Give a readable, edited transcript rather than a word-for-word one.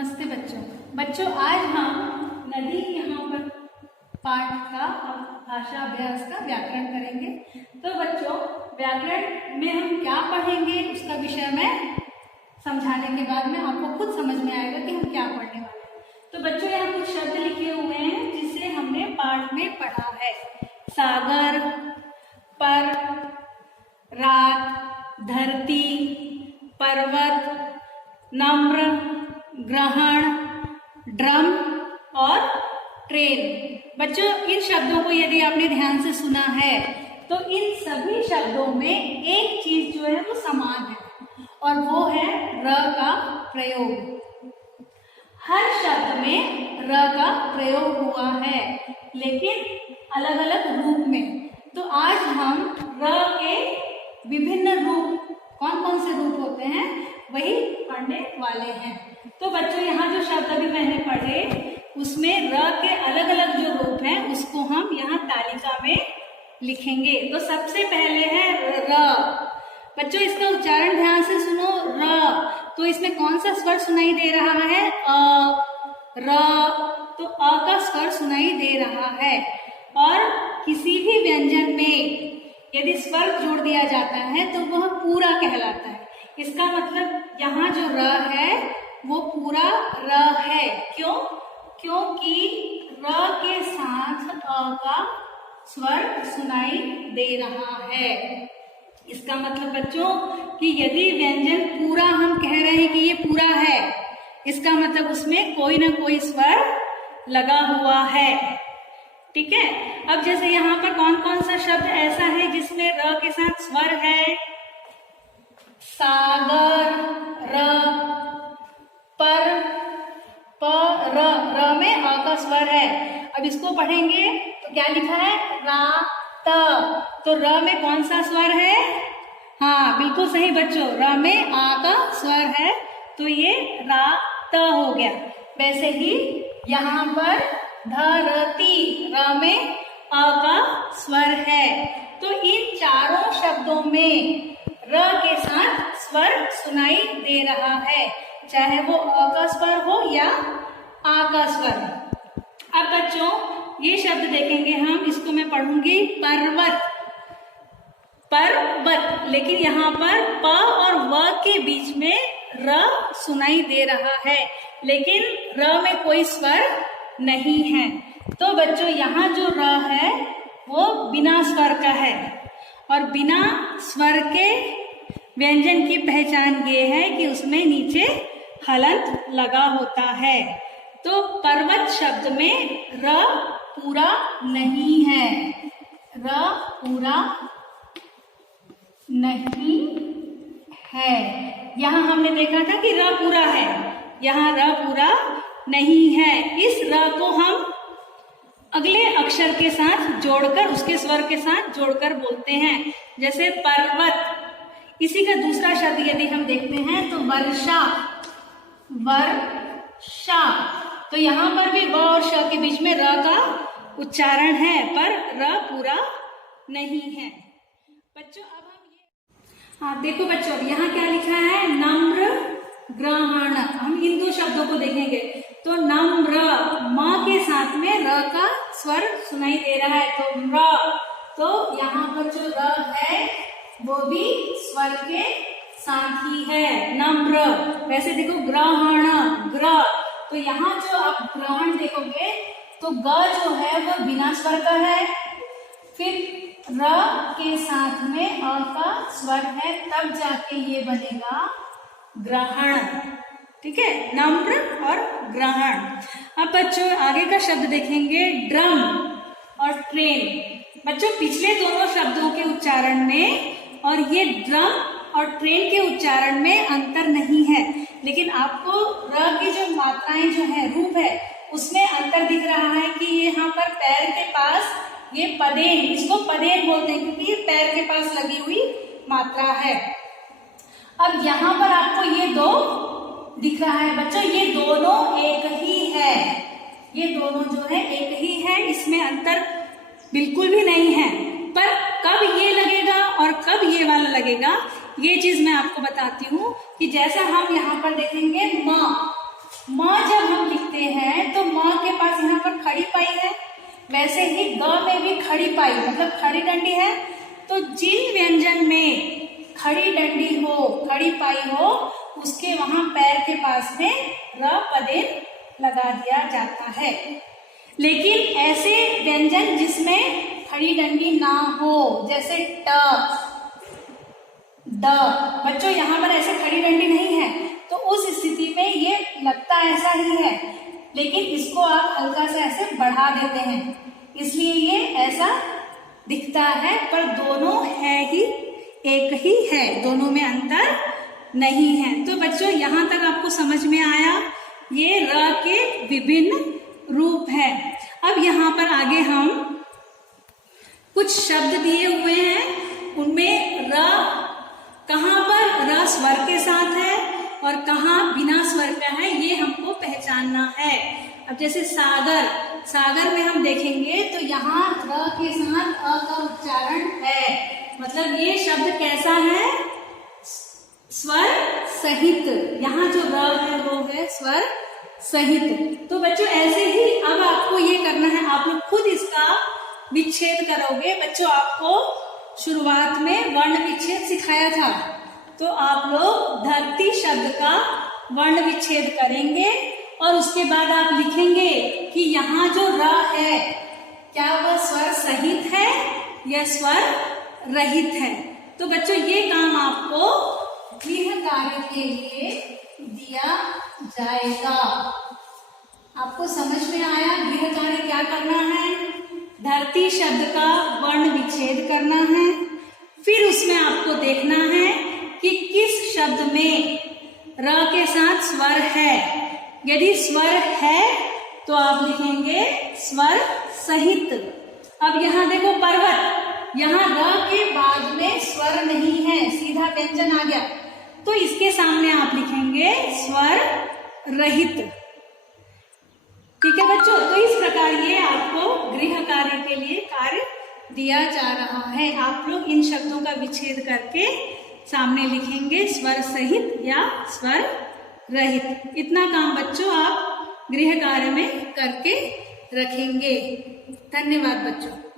नमस्ते बच्चों। बच्चों आज हम नदी यहाँ पर पाठ का भाषा अभ्यास का व्याकरण करेंगे। तो बच्चों व्याकरण में हम क्या पढ़ेंगे उसका विषय में समझाने के बाद में आपको खुद समझ में आएगा कि हम क्या पढ़ने वाले हैं। तो बच्चों यहाँ कुछ शब्द लिखे हुए हैं जिसे हमने पाठ में पढ़ा है। सागर, पर, रात, धरती, पर्वत, नम्र, ग्रहण, ड्रम और ट्रेन। बच्चों इन शब्दों को यदि आपने ध्यान से सुना है तो इन सभी शब्दों में एक चीज जो है वो समान है और वो है र का प्रयोग। हर शब्द में र का प्रयोग हुआ है लेकिन अलग अलग रूप में। तो आज हम र के विभिन्न रूप, कौन कौन से रूप होते हैं वही पढ़ने वाले हैं। तो बच्चों यहाँ जो शब्द अभी मैंने पढ़े उसमें र के अलग अलग जो रूप हैं उसको हम यहाँ तालिका में लिखेंगे। तो सबसे पहले है र। बच्चों इसका उच्चारण ध्यान से सुनो। र, तो इसमें कौन सा स्वर सुनाई दे रहा है? अ। र, तो अ का स्वर सुनाई दे रहा है। और किसी भी व्यंजन में यदि स्वर जोड़ दिया जाता है तो वह पूरा कहलाता है। इसका मतलब यहाँ जो र है वो पूरा र है। क्यों? क्योंकि र के साथ अ का स्वर सुनाई दे रहा है। इसका मतलब बच्चों कि यदि व्यंजन पूरा हम कह रहे हैं कि ये पूरा है, इसका मतलब उसमें कोई ना कोई स्वर लगा हुआ है। ठीक है। अब जैसे यहाँ पर कौन कौन सा शब्द ऐसा है जिसमें र के साथ स्वर है? सागर, र, पर, प, र में अ का स्वर है। अब इसको पढ़ेंगे तो क्या लिखा है? रात। तो र में कौन सा स्वर है? हाँ बिल्कुल सही बच्चों, र में आ का स्वर है तो ये रात हो गया। वैसे ही यहाँ पर धरती, र में अ का स्वर है। तो इन चारों शब्दों में र के साथ स्वर सुनाई दे रहा है, चाहे वो अ का स्वर हो या आ का स्वर। अब बच्चों ये शब्द देखेंगे हम, इसको मैं पढ़ूंगी पर्वत, पर्वत, लेकिन यहाँ पर प और व के बीच में र सुनाई दे रहा है लेकिन र में कोई स्वर नहीं है। तो बच्चों यहाँ जो र है वो बिना स्वर का है और बिना स्वर के व्यंजन की पहचान ये है कि उसमें नीचे हलंत लगा होता है। तो पर्वत शब्द में र पूरा नहीं है, र पूरा नहीं है। यहाँ हमने देखा था कि र पूरा है, यहाँ र पूरा नहीं है। इस र को हम अगले अक्षर के साथ जोड़कर, उसके स्वर के साथ जोड़कर बोलते हैं। जैसे पर्वत, इसी का दूसरा शब्द यदि हम देखते हैं तो वर्षा, वर्षा। तो यहाँ पर भी व और श के बीच में र का उच्चारण है पर र पूरा नहीं है। बच्चों अब हम ये, हाँ देखो बच्चों यहाँ क्या लिखा है? नम्र, ग्रहण। हम इन दो शब्दों को देखेंगे तो नम्र, म के साथ में र का स्वर सुनाई दे रहा है तो र। तो यहाँ पर जो र है वो भी स्वर के साथ ही है, नम्र। वैसे देखो ग्रहण, ग्र, तो यहाँ जो आप ग्रहण देखोगे तो ग जो है वो बिना स्वर का है, फिर र के साथ में अ का स्वर है, तब जाके ये बनेगा ग्रहण। ठीक है, नम्र और ग्रहण। अब बच्चों आगे का शब्द देखेंगे ड्रम और ट्रेन। बच्चों पिछले दोनों शब्दों के उच्चारण में और ये ड्रम और ट्रेन के उच्चारण में अंतर नहीं है, लेकिन आपको र की जो मात्राएं जो है, रूप है, उसमें अंतर दिख रहा है कि ये यहाँ पर पैर के पास ये पदेन, इसको पदेन बोलते हैं क्योंकि ये पैर के पास लगी हुई मात्रा है। अब यहाँ पर आपको ये दो दिख रहा है बच्चों, ये दोनों एक ही है, ये दोनों जो है एक ही है, इसमें अंतर बिल्कुल भी नहीं है। पर कब ये लगेगा और कब ये वाला लगेगा ये चीज मैं आपको बताती हूँ कि जैसा हम यहाँ पर देखेंगे म, माँ जब हम लिखते हैं तो माँ के पास यहाँ पर खड़ी पाई है, वैसे ही ग में भी खड़ी पाई मतलब खड़ी डंडी है। तो जिन व्यंजन में खड़ी डंडी हो, खड़ी पाई हो, उसके वहां पैर के पास में र पदेन लगा दिया जाता है। लेकिन ऐसे व्यंजन जिसमें खड़ी डंडी ना हो, जैसे ट, ड, बच्चों यहाँ पर ऐसे खड़ी डंडी नहीं है, तो उस स्थिति में ये लगता ऐसा ही है, लेकिन इसको आप हल्का सा ऐसे बढ़ा देते हैं, इसलिए ये ऐसा दिखता है, पर दोनों है ही, एक ही है, दोनों में अंतर नहीं है। तो बच्चों यहाँ तक आपको समझ में आया, ये र के विभिन्न रूप है। अब यहाँ पर आगे हम कुछ शब्द दिए हुए हैं, उनमें र कहाँ पर र स्वर के साथ है और कहाँ बिना स्वर का है, ये हमको पहचानना है। अब जैसे सागर, सागर में हम देखेंगे तो यहाँ र के साथ अ का उच्चारण है, मतलब ये शब्द कैसा है, स्वर सहित। यहाँ जो र है वो है स्वर सहित। तो बच्चों ऐसे ही अब आपको ये करना है, आप लोग खुद इसका विच्छेद करोगे। बच्चों आपको शुरुआत में वर्ण विच्छेद सिखाया था, तो आप लोग धरती शब्द का वर्ण विच्छेद करेंगे और उसके बाद आप लिखेंगे कि यहाँ जो र है क्या वह स्वर सहित है या स्वर रहित है। तो बच्चों ये काम आपको गृह कार्य के लिए दिया जाएगा। आपको समझ में आया गृह कार्य क्या करना है? धरती शब्द का वर्ण विच्छेद करना है, फिर उसमें आपको देखना है कि किस शब्द में र के साथ स्वर है। यदि स्वर है तो आप लिखेंगे स्वर सहित। अब यहाँ देखो पर्वत, यहाँ र के बाद में स्वर नहीं है, सीधा व्यंजन आ गया, तो इसके सामने आप लिखेंगे स्वर रहित। ठीक है बच्चों, तो इस प्रकार ये आपको गृह कार्य के लिए कार्य दिया जा रहा है। आप लोग इन शब्दों का विच्छेद करके सामने लिखेंगे स्वर सहित या स्वर रहित। इतना काम बच्चों आप गृह कार्य में करके रखेंगे। धन्यवाद बच्चों।